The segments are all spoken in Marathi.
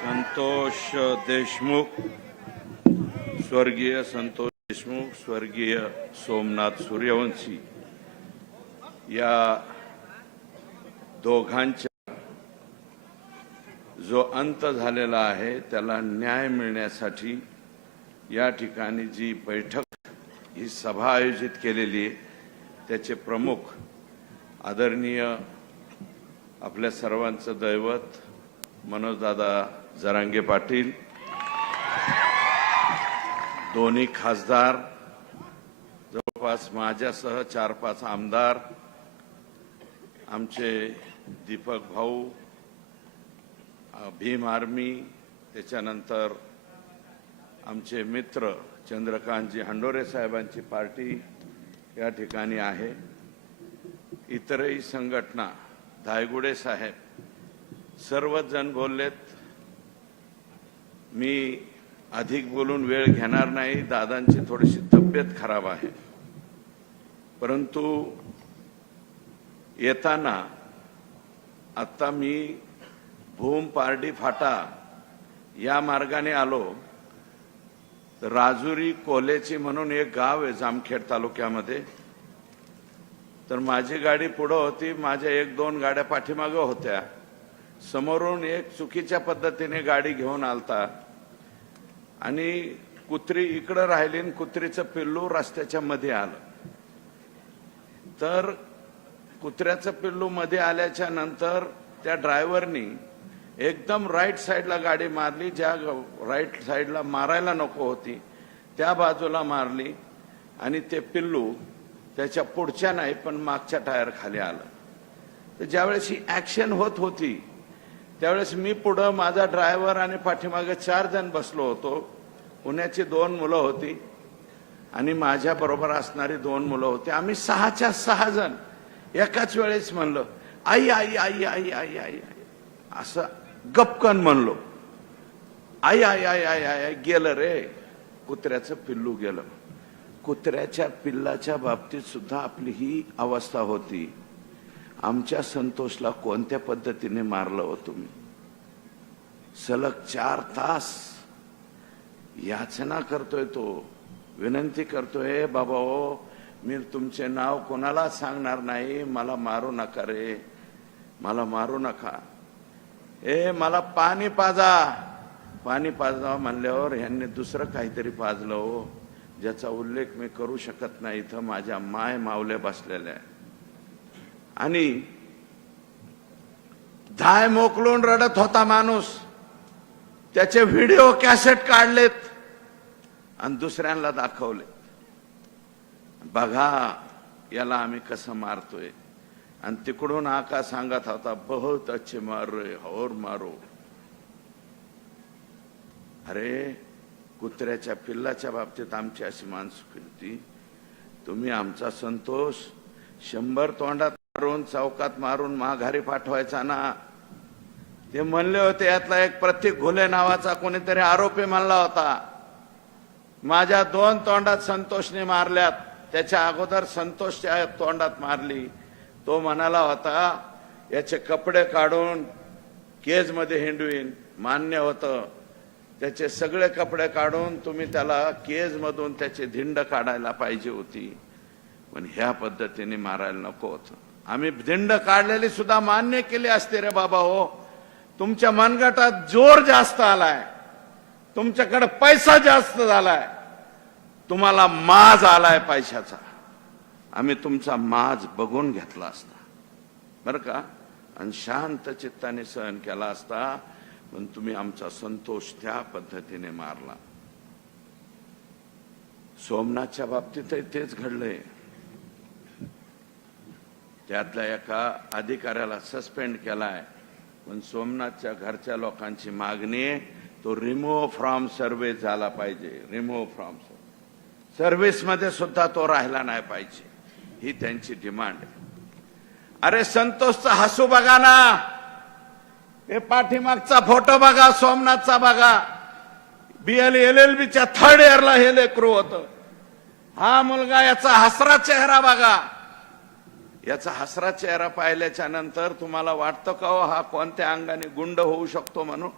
संतोष देशमुख, स्वर्गीय संतोष देशमुख, स्वर्गीय सोमनाथ सूर्यवंशी या दोघांचा जो अंत झालेला आहे त्याला न्याय मिळण्यासाठी या ठिकाणी जी बैठक ही सभा आयोजित केलेली आहे त्याचे प्रमुख आदरणीय आपल्या सर्वांचं दैवत मनोजदादा जरांगे पाटील, दोन्ही खासदार, जवळपास माझ्यासह 4-5 आमदार, आमचे दीपक भाऊ, भीम आर्मी, त्याच्यानंतर आमचे मित्र चंद्रकांतजी हंडोरे साहेबांची पार्टी या ठिकाणी आहे, इतरही संघटना, धायगुडे साहेब, सर्वच जण बोललेत. मी अधिक बोलून वेळ घेणार नाही, दादांची थोडीशी तब्येत खराब आहे. परंतु येताना आता मी भूम पारडी फाटा या मार्गाने आलो तर राजुरी कोलेची म्हणून एक गाव आहे जामखेड तालुक्यामध्ये. तर माझी गाडी पुढे होती, माझ्या 1-2 गाड्या पाठीमागे होत्या. समोरून एक चुकीच्या पद्धतीने गाडी घेऊन आलता आणि कुत्री इकडे राहिली आणि कुत्रीचं पिल्लू रस्त्याच्या मध्ये आलं. तर कुत्र्याचं पिल्लू मध्ये आल्याच्या नंतर त्या ड्रायव्हरनी एकदम राईट साईडला गाडी मारली, ज्या राईट साईडला मारायला नको होती त्या बाजूला मारली आणि ते पिल्लू त्याच्या पुढच्या नाही पण मागच्या टायर खाली आलं. तर ज्यावेळेस ही ऍक्शन होत होती त्यावेळेस मी पुढं, माझा ड्रायव्हर आणि पाठीमागे 4 जण बसलो होतो. पुण्याची 2 मुलं होती आणि माझ्या बरोबर असणारी 2 मुलं होती. आम्ही 6च्या 6 जण एकाच वेळेस म्हणलं आई आई आई आई आई आई असं गपकन म्हणलो. आई आई आई आई आई गेलं रे, कुत्र्याचं पिल्लू गेलं. कुत्र्याच्या पिल्लाच्या बाबतीत सुद्धा आपली ही अवस्था होती. आमच्या संतोषला कोणत्या पद्धतीने मारलं हो तुम्ही? सलग 4 तास याचना करतोय तो, विनंती करतोय, बाबा हो मी तुमचे नाव कोणाला सांगणार नाही, मला मारू नका रे, मला मारू नका. मला पाणी पाजा, पाणी पाजा म्हणल्यावर ह्यांनी दुसरं काहीतरी पाजलं हो, ज्याचा उल्लेख मी करू शकत नाही. इथं माझ्या माय मावल्या बसलेल्या आहे आणि धाय मोकलून रडत होता माणूस. त्याचे व्हिडिओ कॅसेट काढलेत आणि दुसऱ्यांना दाखवले. बघा याला आम्ही कसं मारतोय. आणि तिकडून आका सांगत होता बहुत अच्छे मार रहे और मारो. अरे कुत्र्याच्या पिल्लाच्या बाबतीत आमची अशी मानसिकता होती, तुम्ही आमचा संतोष 100 तोंडात मारून चौकात मारून माघारी पाठवायचा ना. ते म्हणले होते, यातला एक प्रतीक घुले नावाचा कोणीतरी आरोपी म्हणला होता, माझ्या 2 तोंडात संतोषने मारल्यात, त्याच्या अगोदर संतोषच्या तोंडात मारली. तो म्हणाला होता याचे कपडे काढून केज मध्ये हिंडवीन. मान्य होतं, त्याचे सगळे कपडे काढून तुम्ही त्याला केज मधून त्याची धिंड काढायला पाहिजे होती, पण ह्या पद्धतीने मारायला नको होतं. आम्ही धिंड काढलेली सुद्धा मान्य केली असते रे बाबा हो. तुमच्या मनगटात जोर जास्त आलाय, तुमच्याकडे पैसा जास्त झालाय, तुम्हाला माज आलाय पैशाचा. आम्ही तुमचा माज बघून घेतला असता बरं का, आणि शांत चित्ताने सहन केला असता. पण तुम्ही आमचा संतोष त्या पद्धतीने मारला. सोमनाथच्या बाबतीतही तेच घडलंय. त्यातल्या एका अधिकाऱ्याला सस्पेंड केलाय, पण सोमनाथच्या घरच्या लोकांची मागणी आहे तो रिमूव्ह फ्रॉम सर्व्हिस झाला पाहिजे. रिमूव्ह फ्रॉम सर्व्हिस मध्ये सुद्धा तो राहिला नाही पाहिजे, ही त्यांची डिमांड आहे. अरे संतोषचा हसू बघा ना, हे पाठीमागचा फोटो बघा, सोमनाथचा बघा. LLBच्या 3rd इयरला हे लेकरू होतं. हा मुलगा, याचा हसरा चेहरा बघा. याचा हसरा चेहरा पाहिल्याच्या नंतर तुम्हाला वाटतं का हो हा कोणत्या अंगाने गुंड होऊ शकतो म्हणून?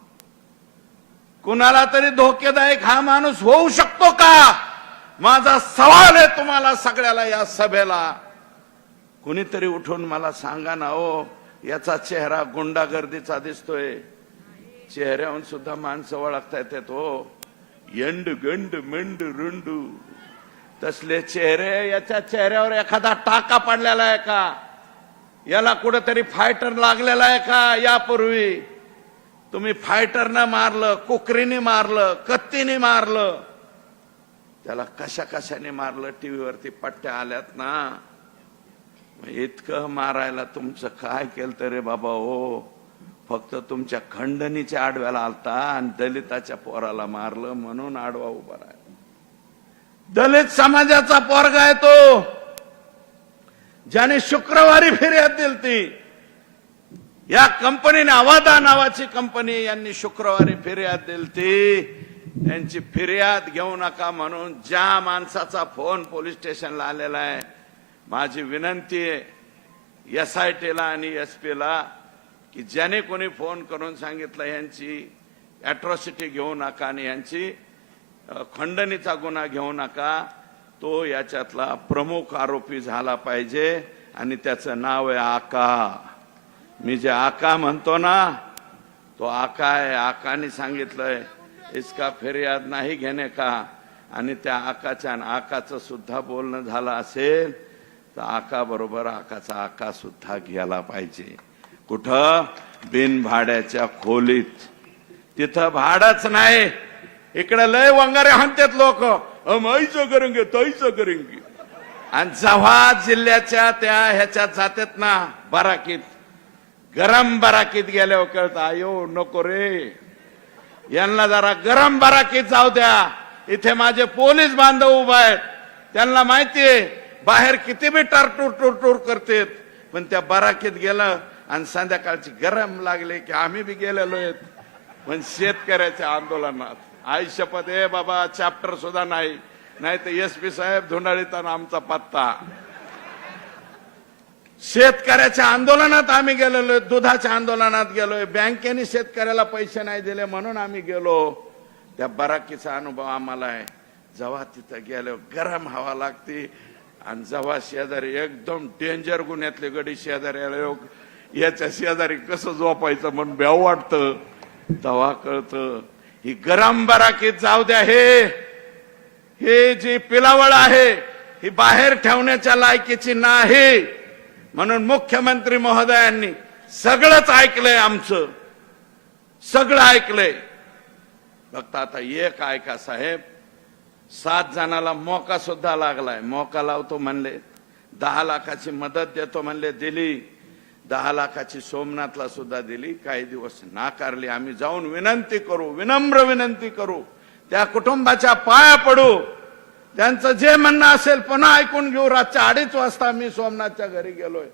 कुणाला तरी धोकेदायक हा माणूस होऊ शकतो का? माझा सवाल आहे तुम्हाला सगळ्याला या सभेला. कुणीतरी उठून मला सांगा ना हो, याचा चेहरा गुंडागर्दीचा दिसतोय. चेहऱ्याहून सुद्धा माणसं ओळखता येतात हो. यंड गंड मेंड रुंडू तसले चेहरे. याच्या चेहऱ्यावर एखादा टाका पडलेला आहे का? याला कुठेतरी फायटर लागलेला आहे का? यापूर्वी तुम्ही फायटरनं मारलं, कुकरीने मारलं, कत्तीने मारलं, त्याला कशा कशाने मारलं टीव्हीवरती पट्ट्या आल्यात ना. इतकं मारायला तुमचं काय केलं तर रे बाबा हो. फक्त तुमच्या खंडणीच्या आडव्याला आलता आणि दलिताच्या पोराला मारलं म्हणून आडवा उभा राहिला. दलित समाजाचा पोरगा आहे तो, ज्याने शुक्रवारी फिर्याद दिलती. या कंपनीने, अवादा नावाची कंपनी, यांनी शुक्रवारी फिर्याद दिलती. यांची फिर्याद घेऊ नका म्हणून ज्या माणसाचा फोन पोलीस स्टेशनला आलेला आहे, माझी विनंती आहे SITला आणि SP ला की ज्याने कोणी फोन करून सांगितलं यांची अॅट्रॉसिटी घेऊ नका आणि यांची खंडणीचा गुन्हा घेऊ नका, तो याच्यातला प्रमुख आरोपी झाला पाहिजे. आणि त्याचं नाव आहे आका. मी जे आका म्हणतो ना, तो आका आहे. आकाने सांगितलंय इसका फिर्याद नाही घेणे का. आणि त्या आकाच्या आकाचं सुद्धा बोलणं झालं असेल तर आका बरोबर आकाचा आका सुद्धा घ्यायला पाहिजे. कुठं? बिन भाड्याच्या खोलीत. तिथं भाडच नाही. इकडे लय वंगारे हाणतात लोक, ऐचं करेंगे तैचं करेंगे. आणि जेव्हा जिल्ह्याच्या त्या ह्याच्यात जातात ना बराकीत, गरम बराकीत गेल्यावर कळत आयो नको रे, यांना जरा गरम बराकीत जाऊ द्या. इथे माझे पोलीस बांधव उभा आहेत, त्यांना माहितीये बाहेर किती बी टारटूर टूर करतेत, पण त्या बराकीत गेलं आणि संध्याकाळची गरम लागले की आम्ही बी गेलेलो आहेत. पण शेतकऱ्याच्या आंदोलनात आई शपथ आहे बाबा, चॅप्टर सुद्धा नाही. नाही तर SP साहेब धुंडाळीताना आमचा पत्ता. शेतकऱ्याच्या आंदोलनात आम्ही गेलेलो, दुधाच्या आंदोलनात गेलोय. बँकेने शेतकऱ्याला पैसे नाही दिले म्हणून आम्ही गेलो. त्या बराकीचा अनुभव आम्हाला आहे. जेव्हा तिथं गेलो गरम हवा लागते आणि जेव्हा शेजारी एकदम डेंजर गुन्ह्यातले गडी शेजारी आले, याच्या शेजारी कसं झोपायचं म्हणून भ्याव वाटतं, तेव्हा कळतं ही गरम बराकीत जाऊ द्या. हे जी पिलावळ आहे ही बाहेर ठेवण्याच्या लायकीची नाही. म्हणून मुख्यमंत्री महोदयांनी सगळंच ऐकलंय, आमचं सगळं ऐकलंय. फक्त आता एक ऐका साहेब, 7 जणाला मोका सुद्धा लागलाय. मोका लावतो म्हणले, 10 लाखाची मदत देतो म्हणले, दिली. 10 लाखाची सोमनाथला सुद्धा दिली. काही दिवस नाकारली. आम्ही जाऊन विनंती करू, विनम्र विनंती करू, त्या कुटुंबाच्या पाया पडू, त्यांचं जे म्हणणं असेल पुन्हा ऐकून घेऊ. रातच्या 2:30 वाजता मी सोमनाथच्या घरी गेलोय.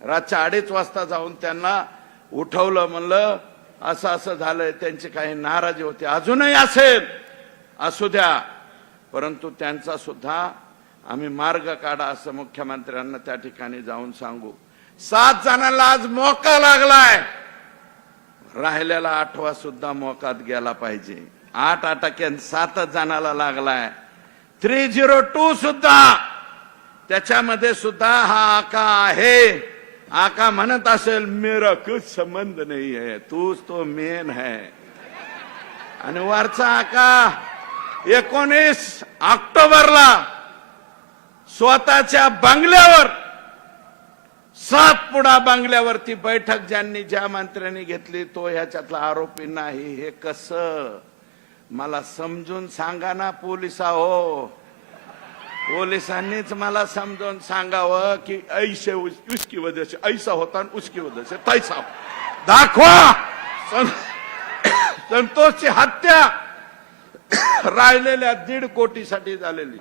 रातच्या 2:30 वाजता जाऊन त्यांना उठवलं, म्हणलं असं असं झालंय. त्यांची काही नाराजी होती, अजूनही असेल, असू द्या, परंतु त्यांचा सुद्धा आम्ही मार्ग काढा असं मुख्यमंत्र्यांना त्या ठिकाणी जाऊन सांगू. 7 जणांना आज मोका लागलाय. राहिलेला 8वा सुद्धा मोकात गेला पाहिजे. 8 अटकेन 7 जणाला लागलाय. 302 सुद्धा, त्याच्यामध्ये सुद्धा हा आका आहे. आका म्हणत असेल मेरा कुछ संबंध नहीं है, तूच तो मेन है. आणि वरचा आका 19 ऑक्टोबरला स्वतःच्या बंगल्यावर, सातपुडा बंगल्यावरती बैठक ज्या मंत्र्यांनी घेतली तो ह्याच्यातला आरोपी नाही. हे कसं मला समजून सांगा ना पोलिसाहो. पोलिसांनीच मला समजून सांगावं की ऐसे उसकी वजह से ऐसा होता आणि उसकी वजह से तैसा. दाखवा. संतोषची हत्या राहिलेल्या 1.5 कोटीसाठी झालेली.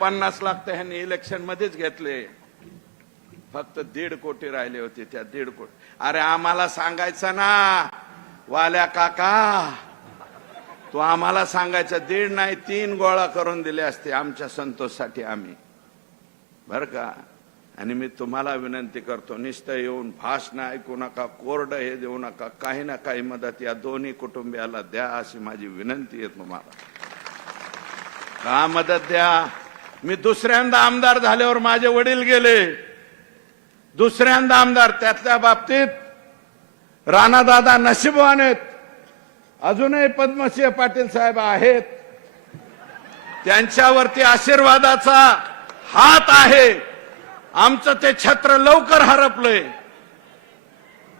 50 लाख तर ह्यांनी इलेक्शन मध्येच घेतले. फक्त 1.5 कोटी राहिले होते. त्या 1.5 कोटी, अरे आम्हाला सांगायचं ना वाल्या काका, तो आम्हाला सांगायचं. 1.5 नाही 3 गोळा करून दिले असते आमच्या संतोषसाठी आम्ही, बर का. आणि मी तुम्हाला विनंती करतो, नुसतं येऊन भाषण ऐकू नका, कोरडं हे देऊ नका, काही ना काही मदत या दोन्ही कुटुंबियाला द्या अशी माझी विनंती आहे तुम्हाला. का मदत द्या. मी दुसऱ्यांदा आमदार झाल्यावर माझे वडील गेले, दुसऱ्यांदा आमदार. त्यातल्या बाबतीत राणादादा नशीबवान आहेत, अजूनही पद्मसिंह पाटील साहेब आहेत, त्यांच्यावरती आशीर्वादाचा हात आहे. आमचं ते छत्र लवकर हरपलंय.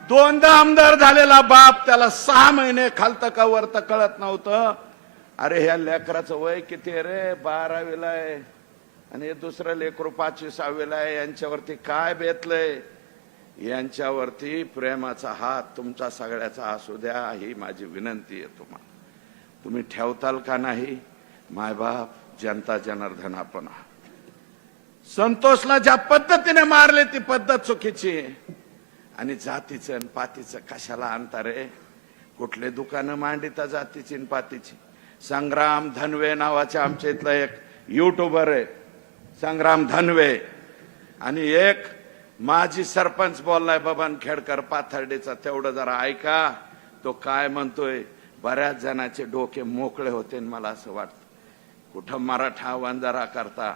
दोनदा आमदार झालेला बाप, त्याला 6 महिने खालतं का वरतं कळत नव्हतं. अरे ह्या लेकराचं वय किती आहे रे, 12वीला आहे, आणि हे दुसरं लेकरू 5वी-6वीला आहे. यांच्यावरती काय बेतलंय. यांच्यावरती प्रेमाचा हात तुमचा सगळ्याचा असू द्या, ही माझी विनंती आहे तुम्हाला. तुम्ही ठेवताल का नाही. मायबाप, जनता जनार्दन आपण. संतोषला ज्या पद्धतीने मारले ती पद्धत चुकीची आहे. आणि जातीचं आणि पातीचं कशाला आणता रे. कुठले दुकानं मांडिता जातीची आणि पातीची. संग्राम धनवे नावाचे आमच्या इथला एक युट्यूबर आहे, संग्राम धनवे. आणि एक माजी सरपंच बोललाय बबन खेडकर पाथर्डीचा, तेवढं जरा ऐका. तो काय म्हणतोय. बऱ्याच जणांचे डोके मोकळे होते. मला असं वाटतं कुठं मराठा वंजारा करता.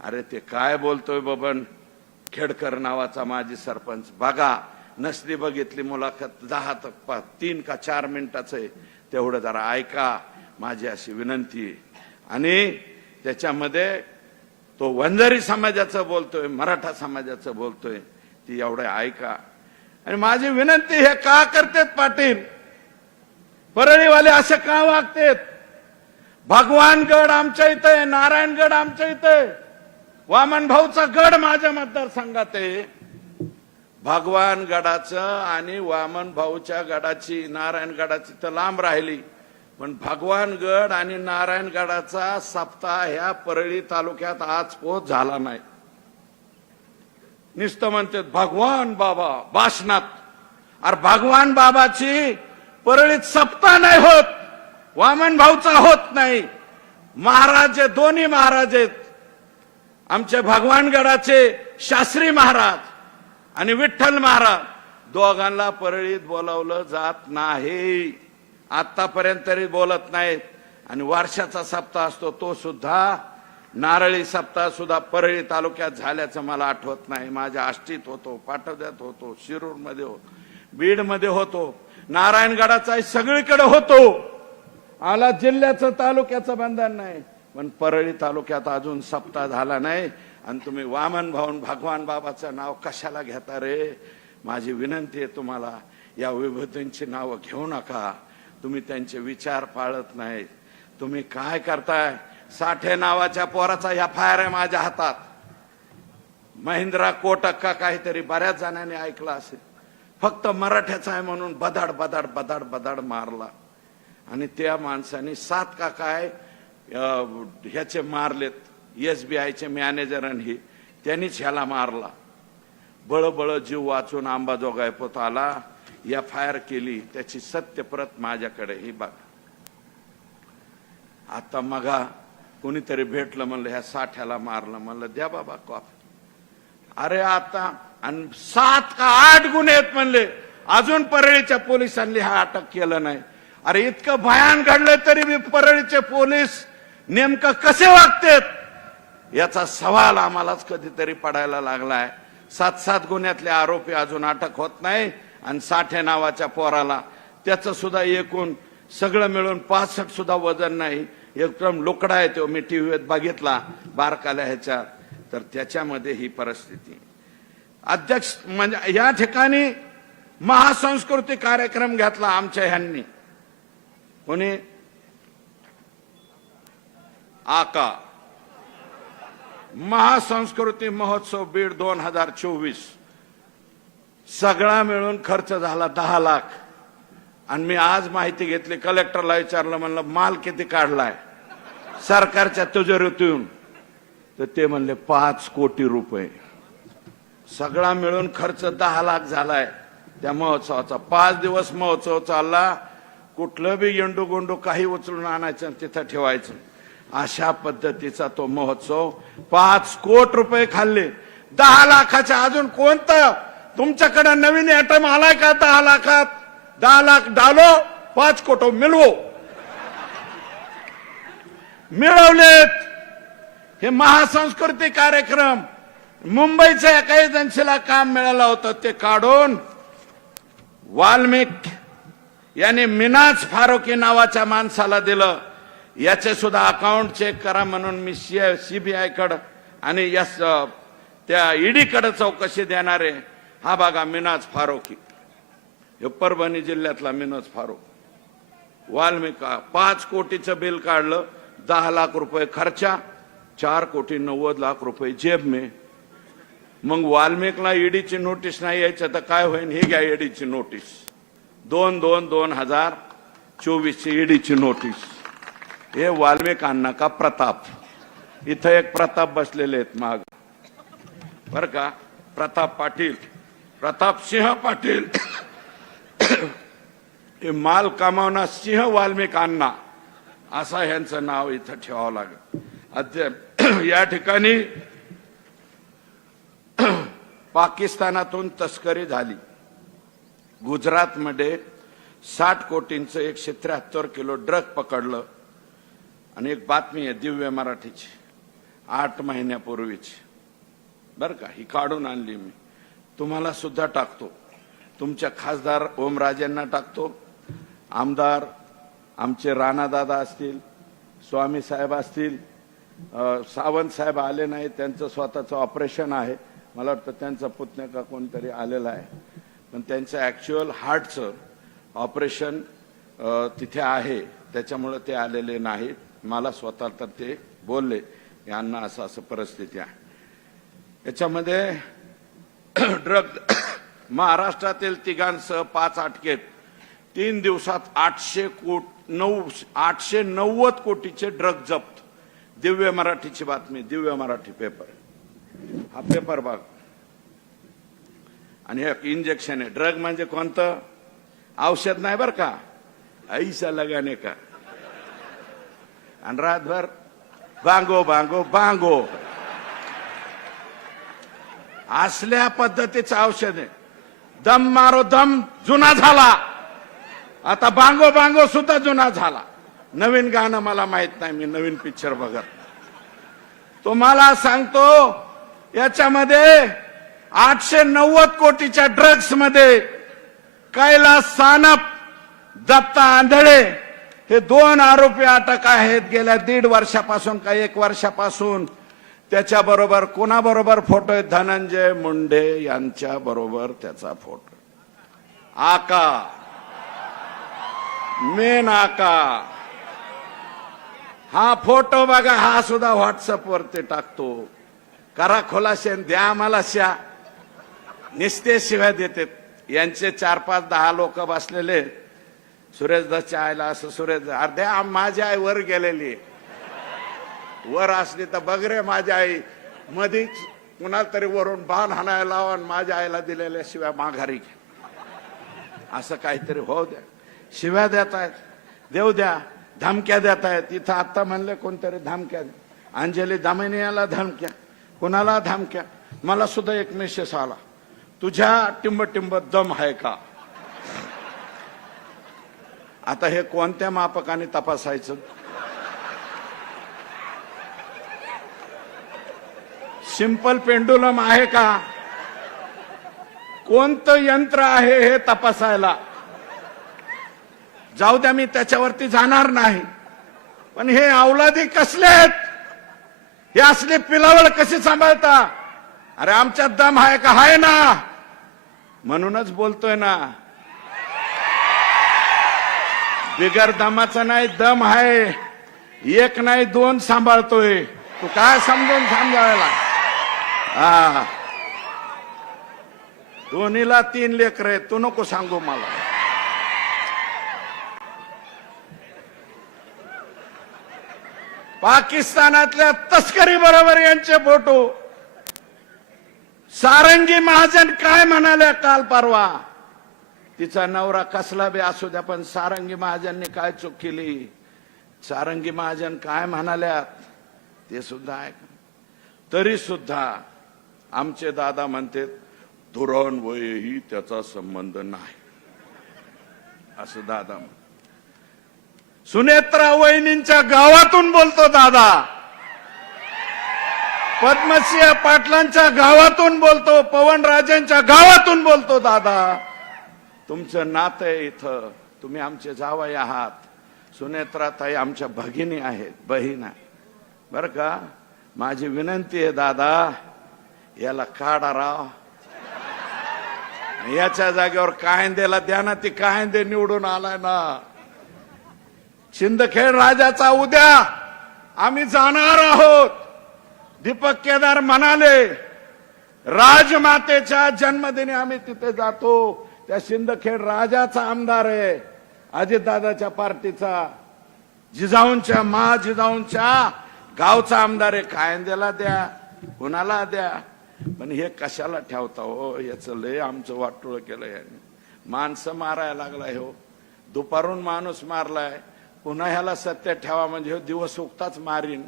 अरे ते काय बोलतोय बबन खेडकर नावाचा माजी सरपंच. बघा, नसली बघितली मुलाखत, 3 का 4 मिनिटाचं आहे, तेवढं जरा ऐका, माझी अशी विनंती आहे. आणि त्याच्यामध्ये तो वंजारी समाजाचं बोलतोय, मराठा समाजाचं बोलतोय, ती एवढं ऐका. आणि माझी विनंती, हे का करतेत पाटील, परळीवाले असे का वागतेत. भगवानगड आमच्या इथे आहे, नारायणगड आमच्या इथे आहे, वामन भाऊचा गड माझ्या मतदारसंघात आहे. भगवानगडाचं आणि वामन भाऊच्या गडाची, नारायणगडाची तर लांब राहिली, पण भगवानगड आणि नारायणगडाचा सप्ताह ह्या परळी तालुक्यात आज पोहोच झाला नाही. नुसतं म्हणतात भगवान बाबा भाषणात. अरे भगवान बाबाची परळीत सप्ताह नाही होत, वामन भाऊचा होत नाही. महाराज, दोन्ही महाराज आहेत आमचे, भगवानगडाचे शास्त्री महाराज आणि विठ्ठल महाराज, दोघांना परळीत बोलावलं जात नाही. आतापर्यंत तरी बोलत नाहीत. आणि वर्षाचा सप्ताह असतो तो सुद्धा, नारळी सप्ताह सुद्धा परळी तालुक्यात झाल्याचं मला आठवत नाही. माझ्या आष्टीत होतो, पाटोद्यात होतो, शिरूरमध्ये होतो, बीडमध्ये होतो, नारायणगडाचा सगळीकडे होतो. आला जिल्ह्याचं तालुक्याचं बंधन नाही, पण परळी तालुक्यात अजून सप्ताह झाला नाही. आणि तुम्ही वामन भाऊन भगवान बाबाचं नाव कशाला घेता रे. माझी विनंती आहे तुम्हाला, या विभूतींची नावं घेऊ नका. तुम्ही त्यांचे विचार पाळत नाही. तुम्ही काय करताय. साठे नावाच्या पोराचा FIR आहे माझ्या हातात. महिंद्रा कोटक का काहीतरी, बऱ्याच जणांनी ऐकलं असेल. फक्त मराठ्याचा आहे म्हणून बदाड बदाड बदाड बदाड मारला. आणि त्या माणसाने 7 का काय ह्याचे मारलेत, SBIचे मॅनेजर, आणि त्यांनीच ह्याला मारला. बळबळ जीव वाचून अंबाजोगाई पोत आला, FIR केली. त्याची सत्य प्रत माझ्याकडे, ही बघा. आता मगा कोणीतरी भेटलं, म्हणलं ह्या साठ्याला मारलं. म्हणलं द्या बाबा कॉपी. अरे आता 7 का 8 गुन्हे आहेत म्हणले, अजून परळीच्या पोलिसांनी हा अटक केलं नाही. अरे इतकं भयान घडलंय तरी मी परळीचे पोलीस नेमकं कसे वागतेत याचा सवाल आम्हालाच कधीतरी पडायला लागलाय. 7 गुन्ह्यातले आरोपी अजून अटक होत नाही. आणि साठे नावाच्या पोराला, त्याचं सुद्धा एकूण सगळं मिळून 65 सुद्धा वजन नाही, एकदम लुकडा आहे तो. मी टीव्हीत बघितला बारकाल्या ह्याच्या, तर त्याच्यामध्ये ही परिस्थिती. अध्यक्ष म्हणजे या ठिकाणी महासंस्कृती कार्यक्रम घेतला आमच्या ह्यांनी. कोणी आका महासंस्कृती महोत्सव बीड 2024, सगळा मिळून खर्च झाला 10 लाख. आणि मी आज माहिती घेतली, कलेक्टरला विचारलं, म्हणलं माल किती काढलाय सरकारच्या तिजोरीतून, तर ते म्हणले 5 कोटी रुपये. सगळा मिळून खर्च 10 लाख झालाय त्या महोत्सवाचा. 5 दिवस महोत्सव चालला. कुठलं बी येंडू गोंडू काही उचलून आणायचं तिथं ठेवायचं, अशा पद्धतीचा तो महोत्सव. 5 कोटी रुपये खाल्ले. 10 लाखाच्या अजून कोणतं तुमच्याकडे नवीन आयटम आलाय का? 10 लाखात 10 लाख डालो 5 कोटी मिळवो. मिळवलेत. हे महासंस्कृती कार्यक्रम मुंबईच्या एका एजन्सीला काम मिळालं होतं, ते काढून वाल्मिक याने मिनाज फारुकी नावाच्या माणसाला दिलं. याचे सुद्धा अकाउंट चेक करा म्हणून मी सीबीआय कडे आणि त्या ईडी कडे चौकशी देणार आहे. हा बघा मिनाज फारुकी, हे परभणी जिल्ह्यातला मिनाज फारुक. वाल्मिक 5 कोटीचं बिल काढलं, 10 लाख रुपये खर्चा, 4,90,00,000 जेब में. मग वाल्मिकला ईडीची नोटीस नाही यायचं तर काय होईल? हे घ्या ईडीची नोटीस, 2/2/2024 ची ईडीची नोटीस. हे वाल्मिक अण्णा का प्रताप. इथं एक प्रताप बसलेले आहेत माग बर का, प्रताप पाटील, प्रताप सिंह पाटील. हे माल कमावणार सिंह वाल्मिक अण्णा असं ह्यांचं नाव इथं ठेवावं लागेल. या ठिकाणी पाकिस्तानातून तस्करी झाली. गुजरातमध्ये 60 कोटींचं 173 किलो ड्रग पकडलं. आणि एक बातमी आहे दिव्य मराठीची 8 महिन्यापूर्वीची बर का, ही काढून आणली मी, तुम्हाला सुद्धा टाकतो. तुमच्या खासदार ओमराजेंना टाकतो, आमदार आमचे राणादादा असतील, स्वामी साहेब असतील, सावंत साहेब आले नाही, त्यांचं स्वतःचं ऑपरेशन आहे. मला वाटतं त्यांचा पुतण्या का कोणतरी आलेला आहे, पण त्यांचं ऍक्च्युअल हार्टचं ऑपरेशन तिथे आहे, त्याच्यामुळे ते आलेले नाहीत. मला स्वतः तर ते बोलले यांना असं परिस्थिती आहे. याच्यामध्ये ड्रग महाराष्ट्रातील तिघांसह 5 अटकेत. 3 दिवसात 890 कोटीचे ड्रग जप्त. दिव्य मराठीची बातमी, दिव्य मराठी पेपर. हा पेपर बघ. आणि हे इंजेक्शन आहे. ड्रग म्हणजे कोणतं? औषध नाही बर का, ऐसा लगाने का. आणि रातभर बांगो बांगो बांगो असल्या पद्धतीचं औषध आहे. दम मारो दम जुना झाला, आता बांगो बांगो सुद्धा जुना झाला. नवीन गाणं मला माहित नाही, मी नवीन पिक्चर बघत. तुम्हाला सांगतो याच्यामध्ये 890 कोटीच्या ड्रग्स मध्ये कैलास सानप, दत्ता आंधळे हे 2 आरोपी अटक आहेत. गेल्या 1.5 वर्षापासून का 1 वर्षापासून त्याच्याबरोबर कोणाबरोबर फोटो आहे? धनंजय मुंडे यांच्या बरोबर त्याचा फोटो. आका, मेन आका. हा फोटो बघा, हा सुद्धा व्हॉट्सअप वरती टाकतो. करा खुलासे, द्या आम्हाला शा. निस्ते शिवाय देते. यांचे 4-5-10 लोक बसलेले. सुरेश दसच्या आईला असं, सुरेश अर्ध्या माझी आई वर गेलेली, वर असली तर बघ रे माझी आई, मधीच कुणाला तरी वरून बाण हाणायला लावा, माझ्या आईला दिलेल्या शिवाय माघारी घ्या. असं काहीतरी होऊ द्या. शिव्या देत आहेत, देऊ द्या. धमक्या देत आहेत. इथं आता म्हणले कोणतरी धमक्या, अंजली दामिनीला धमक्या, कुणाला धमक्या. मला सुद्धा एक मेसेज आला, तुझ्या टिंब दम आहे का. आता हे कोणत्या मापकाने तपासायचं? सिंपल पेंडुलम आहे का? कोणतं यंत्र आहे हे तपासायला? जाऊ द्या, मी त्याच्यावरती जाणार नाही. पण हे औलादी कसले आहेत? हे असले पिलावळ कशी सांभाळता? अरे आमच्यात दम आहे का? आहे ना, म्हणूनच बोलतोय ना. बिगर दमाचा नाही, दम आहे. 1 नाही 2 सांभाळतोय. तू काय समजून सांभाळायला? हा, दोन्हीला 3 लेकर आहेत. तू नको सांगू मला. पाकिस्तानातल्या तस्करी बरोबर यांचे फोटो. सारंगी महाजन काय म्हणाल्या काल परवा? तिचा नवरा कसला बी असू द्या, पण सारंगी महाजनने काय चूक केली? सारंगी महाजन काय म्हणाल्यात ते सुद्धा ऐक. तरी सुद्धा आमचे दादा म्हणते धोरण वयही त्याचा संबंध नाही, असं दादा म्हणते. सुनेत्रा वहिनींच्या गावातून बोलतो दादा, पद्मसिंह पाटलांच्या गावातून बोलतो, पवनराजेंच्या गावातून बोलतो. दादा, तुमचं नातं आहे इथं, तुम्ही आमचे जावई आहात. सुनेत्राताई आमच्या भगिनी आहेत, बहीण आहे बर का. माझी विनंती आहे दादा, याला काढा राव, याच्या जागेवर कायंदेला द्या ना. ती कायंदे निवडून आलाय ना. शिंदखेड राजाचा उद्या आम्ही जाणार आहोत. दीपक केदार म्हणाले राजमातेच्या जन्मदिनी आम्ही तिथे जातो. त्या शिंदखेड राजाचा आमदार आहे, अजितदादाच्या पार्टीचा, जिजाऊंच्या जिजाऊंच्या गावचा आमदार आहे. कायंदेला द्या, कुणाला द्या, पण हे कशाला ठेवता हो. याचं लय आमचं वाटोळ केलं याने. माणसं मारायला लागलाय हो, दुपारून माणूस मारलाय, पुन्हा ह्याला सत्य ठेवा म्हणजे हो दिवस उगताच मारीन.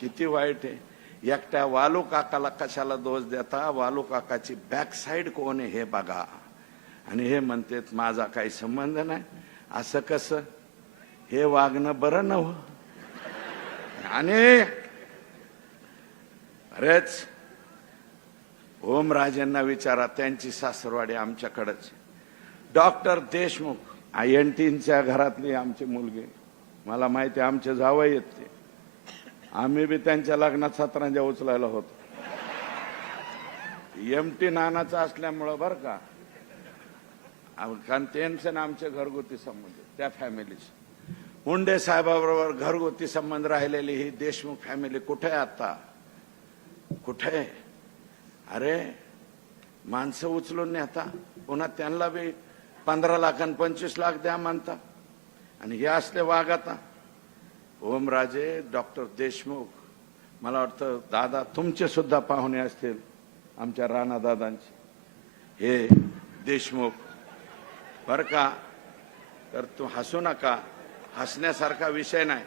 किती वाईट आहे. एकट्या वालू काकाला कशाला दोष देता. वालू काकाची बॅक साईड कोण आहे हे बघा. आणि हे म्हणतात माझा काही संबंध नाही. असं कसं? हे वागणं बरं नव्ह. आणि अरेच ओमराजेंना विचारा, त्यांची सासरवाडी आमच्याकडेच. डॉक्टर देशमुख INTच्या घरातली आमची मुलगी, मला माहिती आमचे जावई आहेत ते. आम्ही बी त्यांच्या लग्नात सतरांजा उचलायला होतो. MT नानाचं असल्यामुळं बरं का, कारण त्यांचं आमचे घरगुती संबंध, त्या फॅमिलीचे. मुंडे साहेबाबरोबर घरगुती संबंध राहिलेली ही देशमुख फॅमिली कुठे आहे आता? कुठे? अरे माणसं उचलून नेता, पुन्हा त्यांना बी 15 लाख आणि 25 लाख द्या म्हणता. आणि हे असले वाघ आता. ओमराजे, डॉक्टर देशमुख, मला वाटतं दादा तुमचे सुद्धा पाहुणे असतील, आमच्या राणा दादांचे. हे देशमुख बर का. तर तू हसू नका, हसण्यासारखा विषय नाही.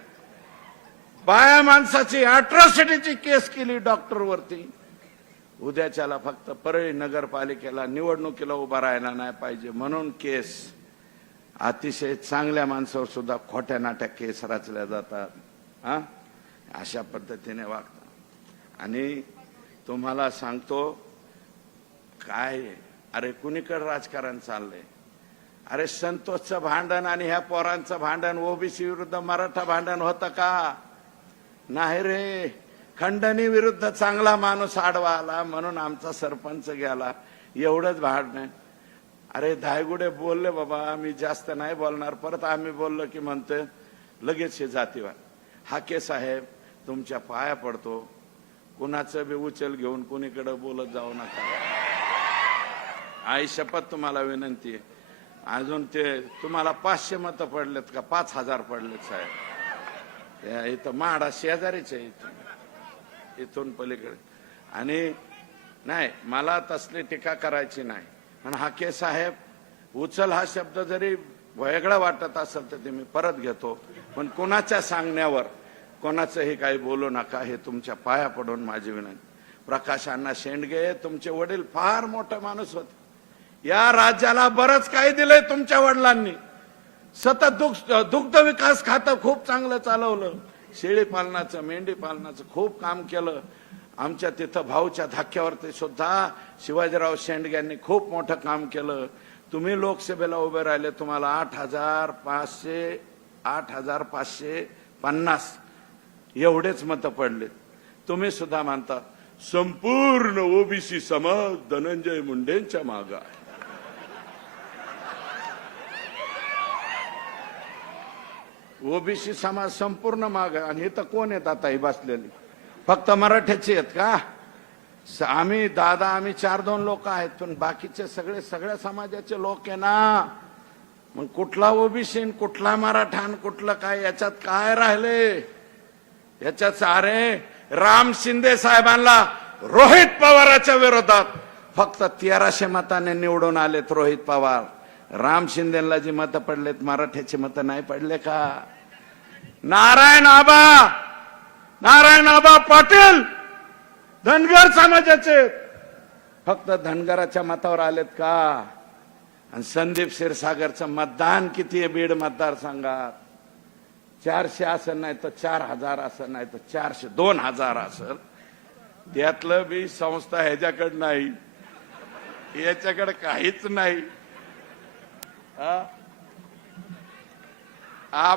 बाया माणसाची अॅट्रॉसिटीची केस केली डॉक्टरवरती. उद्याच्याला फक्त परळी नगरपालिकेला निवडणुकीला उभा राहायला नाही पाहिजे म्हणून केस. अतिशय चांगल्या माणसावर सुद्धा खोट्या नाट्या केस रचल्या जातात. हा, अशा पद्धतीने वागतात. आणि तुम्हाला सांगतो काय, अरे कुणीकडे राजकारण चाललंय. अरे संतोषचं भांडण आणि ह्या पोरांचं भांडण, ओबीसी विरुद्ध मराठा भांडण होतं का? नाही रे. खंडणी विरुद्ध चांगला माणूस आडवा आला म्हणून आमचा सरपंच गेला, एवढंच भांडण. अरे धायगुडे बोलले बाबा, मी जास्त नाही बोलणार. परत आम्ही बोललो की म्हणते लगेच हे जातीवाद. हाके साहेब तुमच्या पाया पडतो, कुणाचं बी उचल घेऊन कुणीकडे बोलत जाऊ नका. आई शपथ तुम्हाला विनंती आहे. अजून ते तुम्हाला 500 मतं पडलेत का 5000 पडलेत साहेब? इथं माडा शेजारीच आहे, इथून पलीकडे. आणि नाही, मला तसली टीका करायची नाही. पण हाके साहेब, उचल हा शब्द जरी वेगळा वाटत असेल तर ते मी परत घेतो. पण कोणाच्या सांगण्यावर कोणाचंही काही बोलू नका, हे तुमच्या पाया पडून माझी विनंती. प्रकाश अण्णा शेंडगे, तुमचे वडील फार मोठे माणूस होते. या राज्याला बरंच काही दिलंय तुमच्या वडिलांनी. सतत दुग्ध विकास खातं खूप चांगलं चालवलं. शेळी पालनाचं, मेंढी पालनाचं खूप काम केलं. आमच्या तिथं भाऊच्या धाक्यावरती सुद्धा शिवाजीराव शेंडग्यांनी खूप मोठं काम केलं. तुम्ही लोकसभेला उभे राहिले, तुम्हाला 8,550 एवढेच मतं पडले. तुम्ही सुद्धा म्हणता संपूर्ण ओबीसी समाज धनंजय मुंडेंच्या मागे आहे. ओबीसी समाज संपूर्ण माग. आणि इथं कोण आहेत आता ही बसलेली? फक्त मराठ्याचे आहेत का? आम्ही 4-2 लोक आहेत, पण बाकीचे सगळ्या समाजाचे लोक आहे ना. मग कुठला ओबीसी, कुठला मराठा, कुठलं काय, याच्यात काय राहिले? याच्यात अरे राम शिंदे साहेबांना रोहित पवाराच्या विरोधात फक्त 1300 मताने निवडून आलेत रोहित पवार. राम शिंदेला जी मतं पडलेत, मराठ्याची मतं नाही पडले का? नारायण आबा पाटील धनगर समाजाचे फक्त धनगराच्या मतावर आलेत का? आणि संदीप क्षीरसागरचं मतदान किती आहे बीड मतदारसंघात? 400 असेल, नाही तर 4000 असेल, नाही तर 400 2000 असेल. त्यातलं बी संस्था ह्याच्याकडे नाही, याच्याकडे काहीच नाही.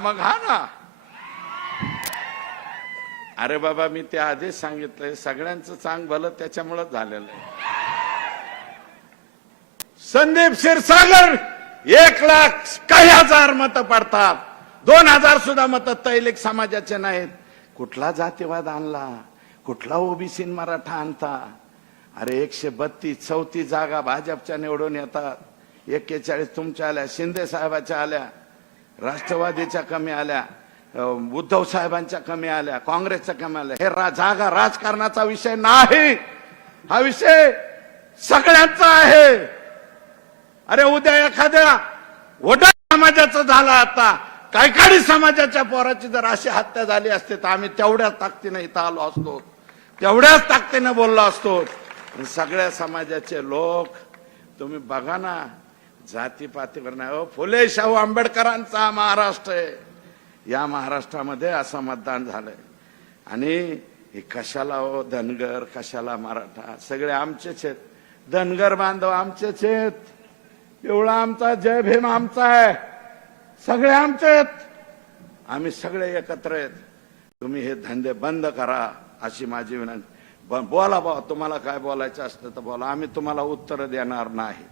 मग हा ना. अरे बाबा, मी त्या आधीच सांगितलंय, सगळ्यांचं चांग भलं त्याच्यामुळेच झालेलं आहे. संदीप क्षीरसागर 1,00,000 काही हजार मतं पडतात, 2000 सुद्धा मतं तैलिक समाजाचे नाहीत. कुठला जातीवाद आणला? कुठला ओबीसी मराठा आणता? अरे 132-34 जागा भाजपच्या निवडून येतात, 41 तुमच्या आल्या, शिंदे साहेबाच्या आल्या, राष्ट्रवादीच्या कमी आल्या, उद्धव साहेबांच्या कमी आल्या, काँग्रेसच्या कमी आल्या. हे जागा राजकारणाचा विषय नाही, हा विषय सगळ्यांचा आहे. अरे उद्या एखाद्या वडा समाजाचं झाला, आता कायकाडी समाजाच्या पोराची जर अशी हत्या झाली असते तर आम्ही तेवढ्याच ताकदीने इथं आलो असतो, तेवढ्याच ताकदीने बोललो असतो. सगळ्या समाजाचे लोक तुम्ही बघा ना, जातीपातीवर नाही. फुले शाहू आंबेडकरांचा महाराष्ट्र आहे. या महाराष्ट्रामध्ये असं मतदान झालंय. आणि हे कशाला हो धनगर, कशाला मराठा, सगळे आमचेच आहेत. धनगर बांधव आमचेच आहेत, पिवळा आमचा, जय भीम आमचा आहे, सगळे आमचे आहेत. आम्ही सगळे एकत्र आहेत. तुम्ही हे धंदे बंद करा अशी माझी विनंती. बोला बाबा, तुम्हाला काय बोलायचं असतं तर बोला, आम्ही तुम्हाला उत्तर देणार नाही.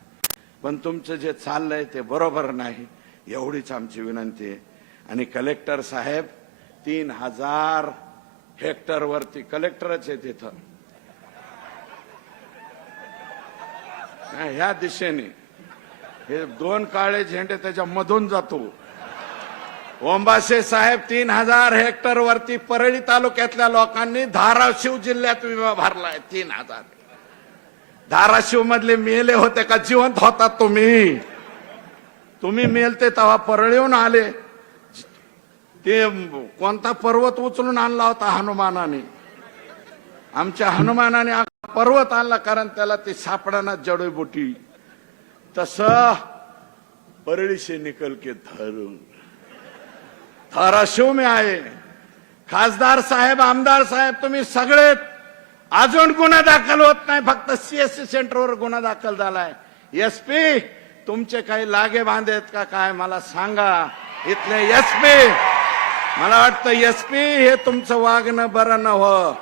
पण तुमचं जे चाललंय ते बरोबर नाही, एवढीच आमची विनंती आहे. आणि कलेक्टर साहेब 3000 हेक्टर वरती, कलेक्टरच आहे तिथं, ह्या दिशेने हे 2 काळे झेंडे त्याच्या मधून जातो. ओंबासे साहेब 3000 हेक्टर वरती परळी तालुक्यातल्या लोकांनी धाराशिव जिल्ह्यात विमा भरलाय. 3000. धाराशिव मधले मेले होते का जिवंत होतात? तुम्ही मेलते तेव्हा परळीहून आले. ते कोणता पर्वत उचलून आणला होता हनुमानाने? आमच्या हनुमानाने पर्वत आणला, कारण त्याला ते सापडाना जडीबुटी. तसं परळी से निकल के धाराशिव में आए. खासदार साहेब, आमदार साहेब, तुम्ही सगळे अजून गुन्हा दाखल होत नाही. फक्त सीएससी सेंटरवर गुन्हा दाखल झालाय. एसपी तुमचे काही लागे बांधेत का काय मला सांगा. इथले एसपी, मला वाटतं एसपी हे तुमचं वागणं बरं न हो.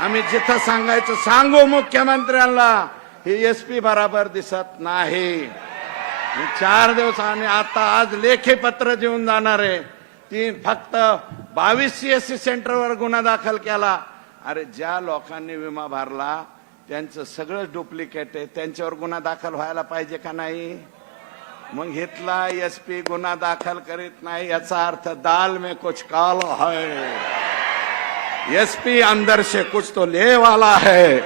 आम्ही जिथं सांगायचं सांगू मुख्यमंत्र्यांना, हे एसपी बराबर दिसत नाही. 4 दिवस आणि आता आज लेखी पत्र देऊन जाणार आहे. फक्त 22 सीएससी सेंटरवर गुन्हा दाखल केला. अरे ज्या लोकांनी विमा भरला त्यांचं सगळं डुप्लिकेट आहे, त्यांच्यावर गुन्हा दाखल व्हायला पाहिजे का नाही? मग इथला एसपी गुन्हा दाखल करीत नाही याचा अर्थ दाल में कुछ काला है. एसपी अंदर से कुछ तो ले वाला है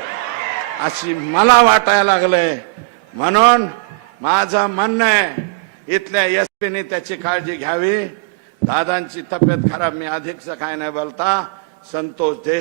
अशी मला वाटायला लागलंय. म्हणून माझं म्हणणं आहे, इथल्या एसपीने त्याची काळजी घ्यावी. दादांची तब्येत खराब, मी अधिकच काय नाही बोलता. संतोष देश